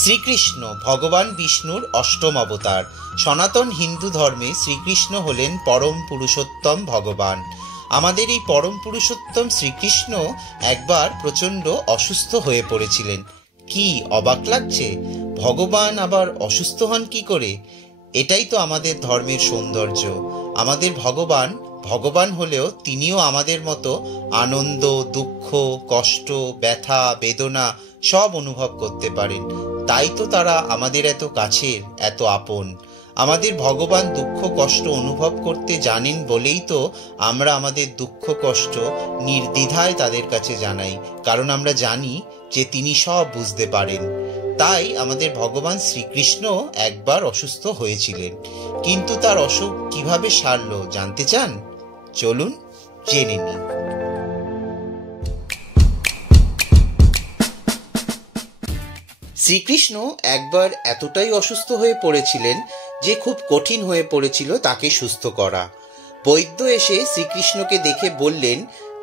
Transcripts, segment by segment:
শ্রীকৃষ্ণ ভগবান বিষ্ণুর অষ্টম অবতার। সনাতন হিন্দু ধর্মে শ্রীকৃষ্ণ হলেন পরম পুরুষোত্তম ভগবান। আমাদের এই পরম পুরুষোত্তম শ্রীকৃষ্ণ একবার প্রচণ্ড অসুস্থ হয়ে পড়েছিলেন। কি অবাক লাগছে, ভগবান আবার অসুস্থ হন কি করে? এটাই তো আমাদের ধর্মের সৌন্দর্য। আমাদের ভগবান ভগবান হলেও তিনিও আমাদের মতো আনন্দ, দুঃখ, কষ্ট, ব্যথা, বেদনা সব অনুভব করতে পারেন। তাই তো তারা আমাদের এত কাছের, এত আপন। আমাদের ভগবান দুঃখ কষ্ট অনুভব করতে জানেন বলেই তো আমরা আমাদের দুঃখ কষ্ট নির্দ্বিধায় তাদের কাছে জানাই, কারণ আমরা জানি যে তিনি সব বুঝতে পারেন। তাই আমাদের ভগবান শ্রীকৃষ্ণ একবার অসুস্থ হয়েছিলেন, কিন্তু তার অসুখ কিভাবে সারল জানতে চান? চলুন জেনে নিই। শ্রীকৃষ্ণ একবার এতটাই অসুস্থ হয়ে পড়েছিলেন যে খুব কঠিন হয়ে পড়েছিল তাকে সুস্থ করা। বৈদ্য এসে শ্রীকৃষ্ণকে দেখে বললেন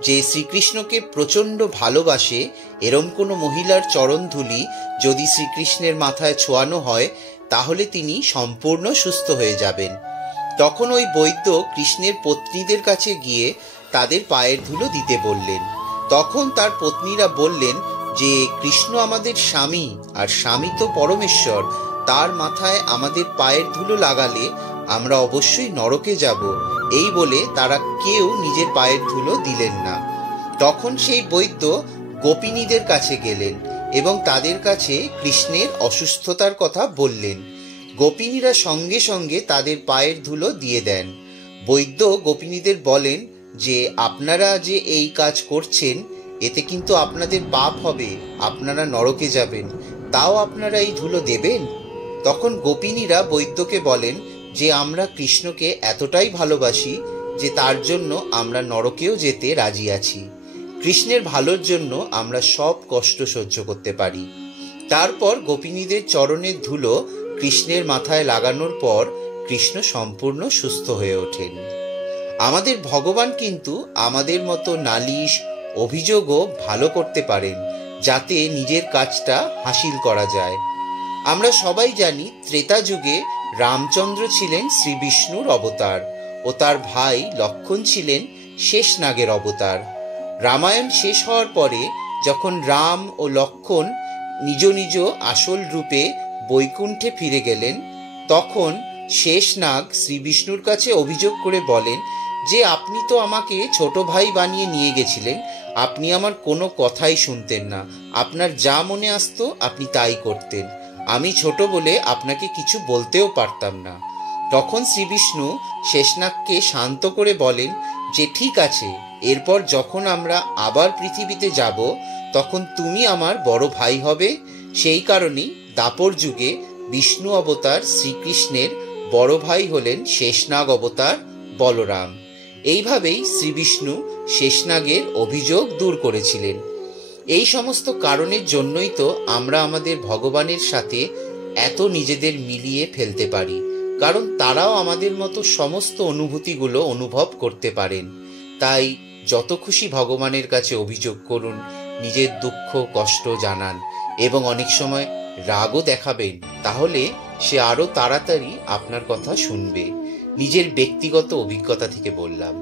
যে শ্রীকৃষ্ণকে প্রচণ্ড ভালোবাসে এরম কোনো মহিলার চরণধূলি যদি শ্রীকৃষ্ণের মাথায় ছোঁয়ানো হয় তাহলে তিনি সম্পূর্ণ সুস্থ হয়ে যাবেন। তখন ওই বৈদ্য কৃষ্ণের পত্নীদের কাছে গিয়ে তাদের পায়ের ধুলো দিতে বললেন। তখন তার পত্নীরা বললেন যে কৃষ্ণ আমাদের স্বামী, আর স্বামী তো পরমেশ্বর, তার মাথায় আমাদের পায়ের ধুলো লাগালে আমরা অবশ্যই নরকে যাব। এই বলে তারা কেউ নিজের পায়ের ধুলো দিলেন না। তখন সেই বৈদ্য গোপিনীদের কাছে গেলেন এবং তাদের কাছে কৃষ্ণের অসুস্থতার কথা বললেন। গোপিনীরা সঙ্গে সঙ্গে তাদের পায়ের ধুলো দিয়ে দেন। বৈদ্য গোপিনীদের বলেন যে আপনারা যে এই কাজ করছেন এতে কিন্তু আপনাদের পাপ হবে, আপনারা নরকে যাবেন, তাও আপনারা এই ধুলো দেবেন? তখন গোপিনীরা বৈদ্যকে বলেন যে আমরা কৃষ্ণকে এতটাই ভালোবাসি যে তার জন্য আমরা নরকেও যেতে রাজি আছি। কৃষ্ণের ভালোর জন্য আমরা সব কষ্ট সহ্য করতে পারি। তারপর গোপিনীদের চরণের ধুলো কৃষ্ণের মাথায় লাগানোর পর কৃষ্ণ সম্পূর্ণ সুস্থ হয়ে ওঠেন। আমাদের ভগবান কিন্তু আমাদের মতো নালিশ, অভিযোগও ভালো করতে পারেন যাতে নিজের কাজটা হাসিল করা যায়। আমরা সবাই জানি ত্রেতা যুগে রামচন্দ্র ছিলেন শ্রী বিষ্ণুর অবতার ও তার ভাই লক্ষণ ছিলেন শেষনাগের অবতার। রামায়ণ শেষ হওয়ার পরে যখন রাম ও লক্ষণ নিজ নিজ আসল রূপে বৈকুণ্ঠে ফিরে গেলেন, তখন শেষনাগ শ্রী বিষ্ণুর কাছে অভিযোগ করে বলেন যে আপনি তো আমাকে ছোট ভাই বানিয়ে নিয়ে গেছিলেন, আপনি আমার কোনো কথাই শুনতেন না, আপনার যা মনে আসতো আপনি তাই করতেন, আমি ছোট বলে আপনাকে কিছু বলতেও পারতাম না। তখন শ্রী বিষ্ণু শেষনাগকে শান্ত করে বলেন যে ঠিক আছে, এরপর যখন আমরা আবার পৃথিবীতে যাব তখন তুমি আমার বড় ভাই হবে। সেই কারণেই দাপর যুগে বিষ্ণু অবতার শ্রীকৃষ্ণের বড় ভাই হলেন শেষনাগ অবতার বলরাম। এইভাবেই শ্রী বিষ্ণু শেষনাগের অভিযোগ দূর করেছিলেন। এই সমস্ত কারণের জন্যই তো আমরা আমাদের ভগবানের সাথে এত নিজেদের মিলিয়ে ফেলতে পারি, কারণ তারাও আমাদের মতো সমস্ত অনুভূতিগুলো অনুভব করতে পারেন। তাই যত খুশি ভগবানের কাছে অভিযোগ করুন, নিজের দুঃখ কষ্ট জানান এবং অনেক সময় রাগও দেখাবেন, তাহলে সে আরো তাড়াতাড়ি আপনার কথা শুনবে। নিজের ব্যক্তিগত অভিজ্ঞতা থেকে বললাম।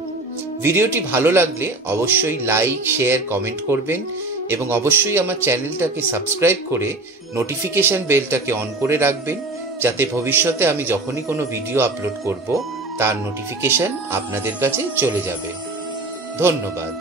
ভিডিওটি ভালো লাগলে অবশ্যই লাইক, শেয়ার, কমেন্ট করবেন এবং অবশ্যই আমার চ্যানেলটাকে সাবস্ক্রাইব করে নোটিফিকেশন বেলটাকে অন করে রাখবেন, যাতে ভবিষ্যতে আমি যখনই কোনো ভিডিও আপলোড করব তার নোটিফিকেশন আপনাদের কাছে চলে যাবে। ধন্যবাদ।